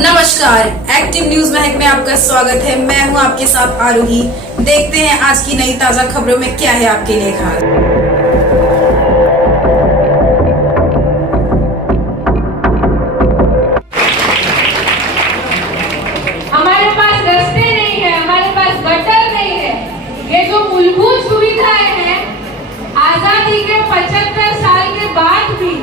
नमस्कार, active news महक में आपका स्वागत है। मैं हूं आपके साथ आरोही। देखते हैं आज की नई ताजा खबरों में क्या है आपके लिए खास। हमारे पास रास्ते नहीं है, हमारे पास गटर नहीं है। ये जो मूलभूत सुविधाएं हैं, आजादी के 75 साल के बाद भी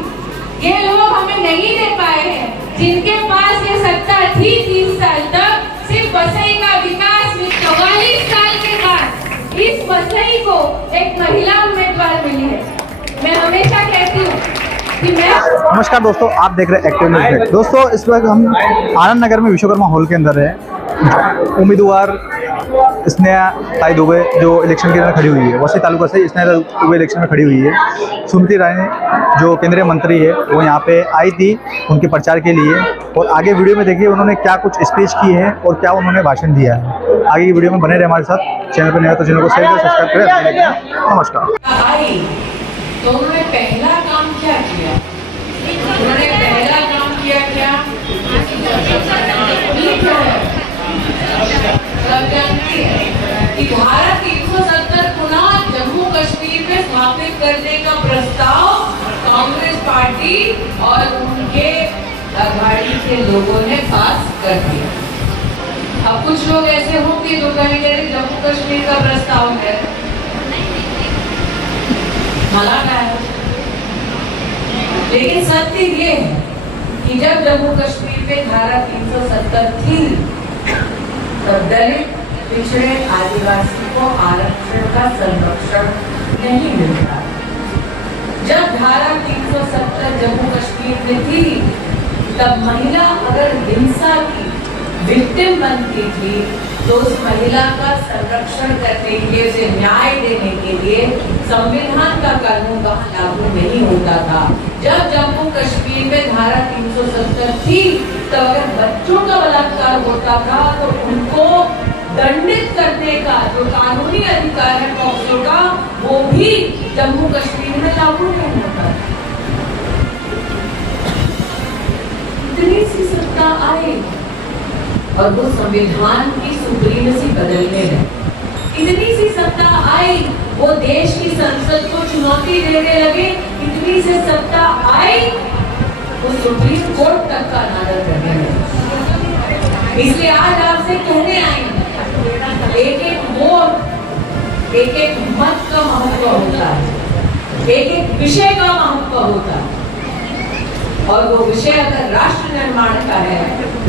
ये लोग हमें नहीं दे पाए हैं। जिनके पास ये सत्ता थी 30 साल तक, सिर्फ वसई का विकास 44 साल के बाद इस वसई को एक महिला उम्मीदवार मिली है। मैं हमेशा कहती हूँ कि मैं नमस्कार दोस्तों, आप देख रहे हैं एक्टिव न्यूज। दोस्तों, इस वक्त हम आनंद नगर में विश्वकर्मा हॉल के अंदर हैं। उम्मीदवार स्नेहा ताई दुबे जो इलेक्शन के अंदर खड़ी हुई है, वसई तालुका से स्नेहा दुबे इलेक्शन में खड़ी हुई है। सुमति राय ने जो केंद्रीय मंत्री है वो यहाँ पे आई थी उनके प्रचार के लिए, और आगे वीडियो में देखिए उन्होंने क्या कुछ स्पीच की है और क्या उन्होंने भाषण दिया है। आगे की वीडियो में बने रहे हमारे साथ। चैनल पर नया तो चैनल को शेयर करें, सब्सक्राइब करें। नमस्कार। तो उन्होंने पहला काम क्या किया? उन्होंने पहला काम किया क्या? सब जानती है कि धारा 370 पुनः जम्मू कश्मीर में स्थापित करने का प्रस्ताव कांग्रेस पार्टी और उनके अघाड़ी के लोगों ने पास कर दिया। अब कुछ लोग ऐसे होंगे जो कहेंगे जम्मू कश्मीर का प्रस्ताव है, मला का है। लेकिन सत्य ये है कि जब जम्मू कश्मीर में धारा 370 थी, तब दलित, पिछड़े, आदिवासी को आरक्षण का संरक्षण नहीं मिलता। जब धारा 370 जम्मू कश्मीर में थी, तब महिला अगर हिंसा की विक्टिम बनती थी तो उस महिला का संरक्षण करने के लिए, उसे न्याय देने के लिए संविधान का कानून वहां लागू नहीं होता था। जब जम्मू कश्मीर में धारा 370 थी, तो अगर बच्चों का बलात्कार होता था तो उनको दंडित करने का जो कानूनी अधिकार है पॉक्सो का, वो भी जम्मू कश्मीर में लागू नहीं होता। इतनी सी सत्ता आई और वो संविधान की सुप्रीमेसी बदलने लगे। इतनी सी सत्ता आई, वो देश की संसद को चुनौती देने लगे। इतनी सी सत्ता आई, वो सुप्रीम कोर्ट तक का अनादर करने लगे। इसलिए आज आपसे कहने आई, एक एक वोट, एक एक मत का महत्व होता है, एक एक विषय का महत्व होता है। और वो विषय अगर राष्ट्र निर्माण का है,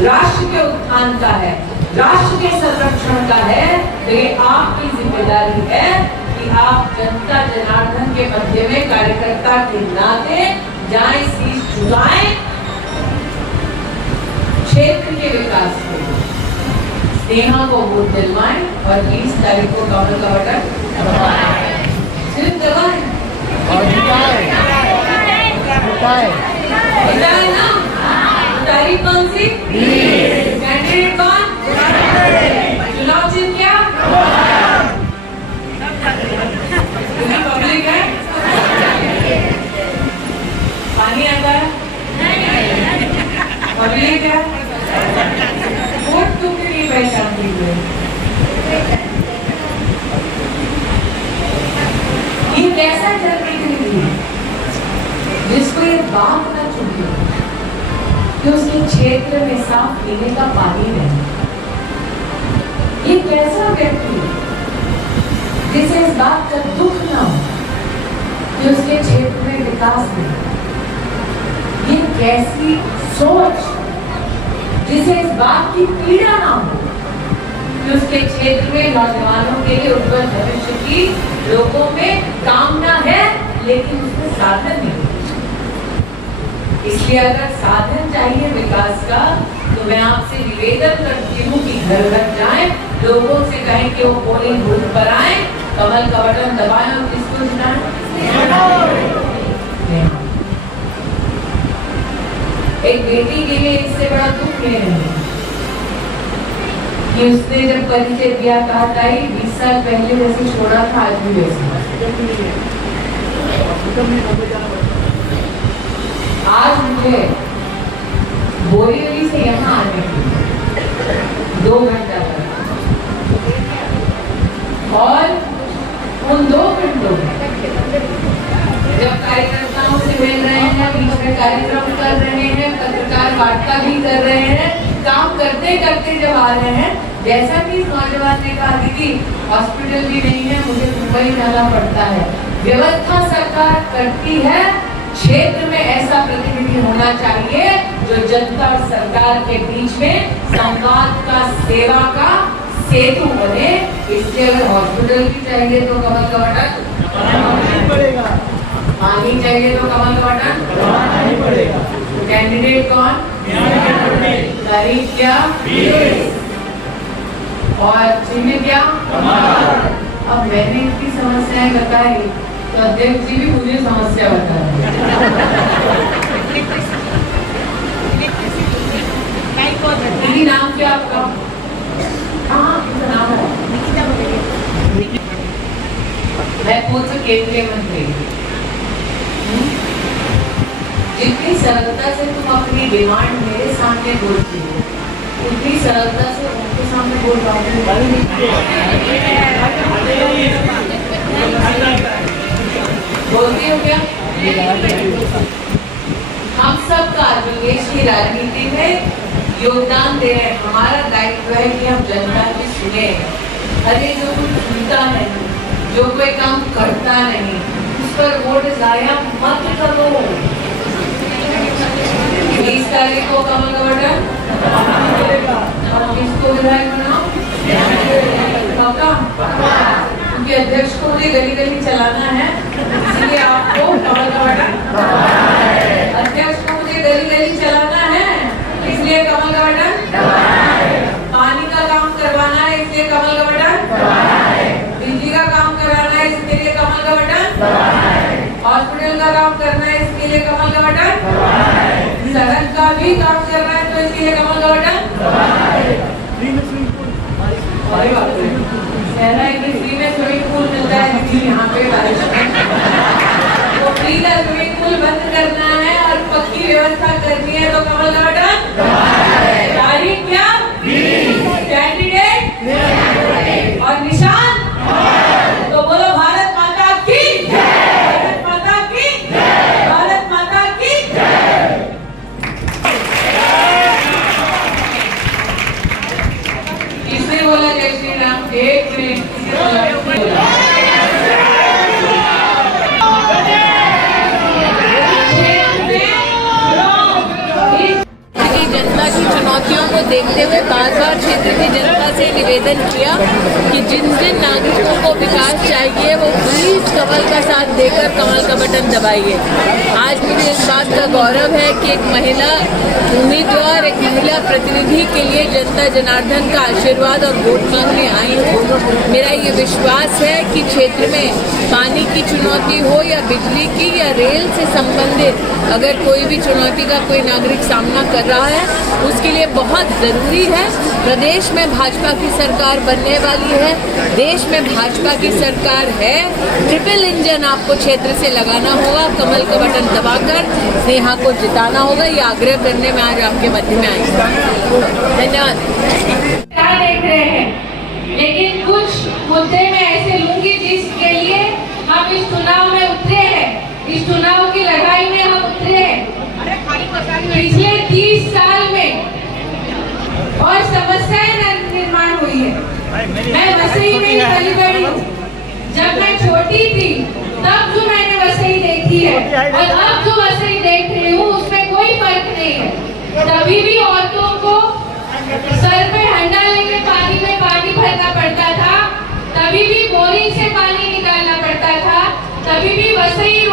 राष्ट्र के उत्थान का है, राष्ट्र के संरक्षण का है, तो ये आपकी जिम्मेदारी है कि आप जनता जनार्दन के मध्य में कार्यकर्ता के नाते जाएं, शीश झुकाएं, क्षेत्र के विकास को, स्नेहा को वोट दिलवाएं और 20 तारीख को कमल का बटन दबाएं। सिर्फ दबाएं और जिताएं ना। तारीख कौन सी? कैंडिडेट कौन? चुनाव चिन्ह क्या? पब्लिक है? पानी आता है? पब्लिक है? वोट तुम नहीं पहचानती हुए। ये कैसा जनप्रतिनिधि जिसको ये बात ना चुकी कि उसके क्षेत्र में साफ पीने का पानी नहीं। ये कैसा व्यक्ति जिसे इस बात का दुख ना हो कि उसके क्षेत्र में विकास नहीं। ये कैसी सोच जिसे इस बात की पीड़ा ना हो कि उसके क्षेत्र में नौजवानों के लिए उज्जवल भविष्य की लोगों में कामना है, लेकिन उसमें साधन नहीं। इसलिए अगर साधन चाहिए विकास का, तो मैं आपसे निवेदन करती हूँ कि घर घर जाएं, लोगों से कहें कि वो पोलिंग बूथ पर आए, कमल का बटन दबाएं और किसको जिताएं? एक बेटी के लिए इससे बड़ा दुख ये नहीं कि उसने जब परिचय दिया, कहा ताई 20 साल पहले जैसे छोड़ा था आज भी वैसे। आज मुझे बोरीवली से यहाँ आने के लिए 2 घंटा लगा और उन 2 घंटों में जब कार्यकर्ताओं से मिल रहे हैं, बीच में कार्यक्रम कर रहे हैं, पत्रकार वार्ता भी कर रहे हैं, काम करते करते जब आ रहे हैं, जैसा कि इस नौजवान ने कहा, दीदी हॉस्पिटल भी नहीं है, मुझे मुंबई जाना पड़ता है। व्यवस्था सरकार करती है, क्षेत्र में ऐसा प्रतिनिधि होना चाहिए जो जनता और सरकार के बीच में संवाद का, सेवा का सेतु बने। इसलिए अगर हॉस्पिटल भी चाहिए तो कमल का बटन पड़ेगा, पानी चाहिए तो कमल का बटन पड़ेगा। कैंडिडेट कौन, तारीख क्या और चिन्ह क्या। अब मैंने इतनी समस्याएं बताई तो अध्यक्ष जी भी मुझे समस्या बता रहे। नाम क्या आपका? नाम मैं पूर्व केंद्रीय मंत्री। जितनी सरलता से तुम अपनी डिमांड मेरे सामने बोलती हो, उतनी सरलता से उनके सामने बोल पाओगे। बोलती हो क्या? हम सब का जो देश की राजनीति में योगदान दे रहे हैं, हमारा दायित्व है कि हम जनता की सुने। अरे जो कुछ सुनता नहीं, जो कोई काम करता नहीं, उस पर वोट जाया मत करो। 20 तारीख को कमल का बटन और किसको विधायक बनाओ, क्योंकि अध्यक्ष को मुझे गली गली चलाना है, इसलिए आपको कमल का बटन। अध्यक्ष को मुझे गली गली चलाना है, इसलिए कमल का बटन। पानी का काम करवाना है, इसलिए कमल का बटन। बिजली का काम कराना है, इसके लिए कमल का बटन। हॉस्पिटल का काम करना है, इसके लिए कमल का बटन। सड़क का भी काम करना है तो इसके लिए कमल का बटन। फ्री में स्विमिंग पूल मिलता है दीदी यहाँ पे बारिश में, तो फ्री का स्विमिंग पूल बंद करना है और पक्की व्यवस्था करनी है तो कमल का बटन। तारीख क्या, कैंडिडेट और निशान, तो बोलो भारत माता की, भारत माता की, भारत माता की। किसने बोला जय श्री राम? एक मिनट, किसने बोला? जनता की चुनौतियों को देखते हुए बार-बार क्षेत्र की जनता से निवेदन किया कि जिन जिन नागरिकों को विकास चाहिए वो प्लीज कमल का साथ देकर कमल का बटन दबाइए। आज मुझे इस बात का गौरव है कि एक महिला उम्मीदवार, एक महिला प्रतिनिधि के लिए जनता जनार्दन का आशीर्वाद और वोट मांगने आई है। मेरा ये विश्वास है कि क्षेत्र में पानी की चुनौती हो या बिजली की या रेल से संबंधित अगर कोई भी चुनौती का कोई नागरिक सामना कर रहा है, उसके लिए बहुत ज़रूरी है। प्रदेश में भाजपा की सरकार बनने वाली है, देश में भाजपा की सरकार है। ट्रिपल इंजन आपको क्षेत्र से लगाना होगा, कमल का बटन दबाकर स्नेहा को जिताना होगा। ये आग्रह करने में आज आपके मध्य में आई। धन्यवाद। क्या देख रहे हैं, लेकिन कुछ मुद्दे में ऐसे लूंगी जिसके लिए हम इस चुनाव में उतरे हैं, इस चुनाव की लड़ाई में हम उतरे हैं। पिछले 30 साल में और समस्याएं निर्माण हुई है। मैं वसई में पली बड़ी हूँ। जब मैं छोटी थी तब जो मैंने वसई देखी है और अब जो वसई देख रही हूँ उसमें कोई फर्क नहीं है। तभी भी औरतों को सर पे हंडा लेके पानी में पानी भरना पड़ता था, तभी भी बोरिंग से पानी निकालना पड़ता था, तभी भी वसई